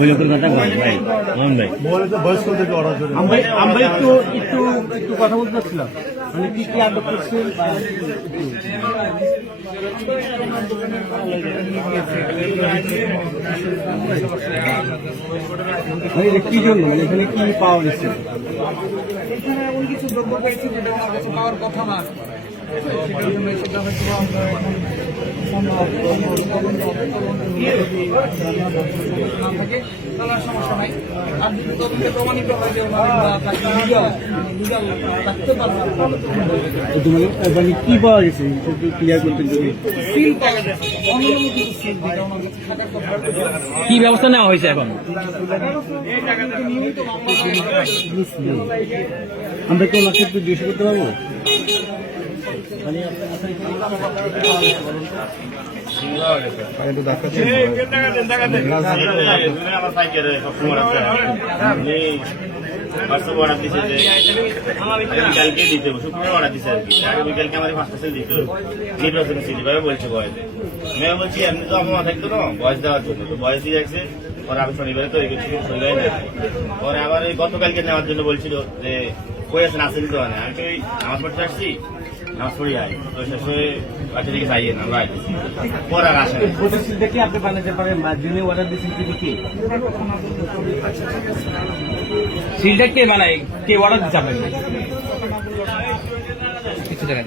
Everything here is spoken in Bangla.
ওই লোকের কথা বল ভাই, মোহন ভাই আমরা একটু একটু একটু কথা বলতে চাচ্ছিলাম, মানে কি কি আটক করছেন কি জন্য, মানে এখানে কি পাওয়া গেছে? এখানে এমন কিছু দ্রব্য পেয়েছি যেটা আমার কাছে পাওয়ার কথা না, সেটার জন্য সেটা হয়তো থাকে তাহলে আর সমস্যা নাই। আর যদি তদন্তে প্রমাণিত হয় যে লিগাল রাখতে পারবো, মানে কি পাওয়া গেছে ক্লিয়ার করতে যদি সিল পাওয়া গেছে, অনুমোদিত সিল যেটা আমার কাছে থাকার কথা। কি ব্যবস্থা নেওয়া হয়েছে এখন? নিয়মিত আমরা কেউ লাখের জিজ্ঞেস করতে পারবো? কালকে দিতে হবে, শুক্রবার অর্ডার দিচ্ছে আর কি। আগে বিকালকে আমার 5টা সেল দিতে হবে, নির্বাচন সিটি ভাবে বলছে বয়সে। আমি বলছি এমনি তো আমার থাকতো না বয়স দেওয়ার জন্য, তো বয়স দিয়ে যাচ্ছে। পরে আমি শনিবারে তৈরি করছি, শনিবারে নেই। পরে আবার এই গতকালকে নেওয়ার জন্য বলছিল যে কই আছেন, আসেন তো মানে। আমি তো ওই নামাজ পড়তে আসছি, নামাজ পড়ি আই তো শেষ হয়ে বাচ্চা দিকে চাইয়ে না ভাই, পরে আর আসে সিলটা কি আপনি বানাতে পারেন? যিনি অর্ডার দিয়েছেন তিনি কে? সিলটা কে বানায়, কে অর্ডার দিচ্ছে আপনাকে? কিছু টাকা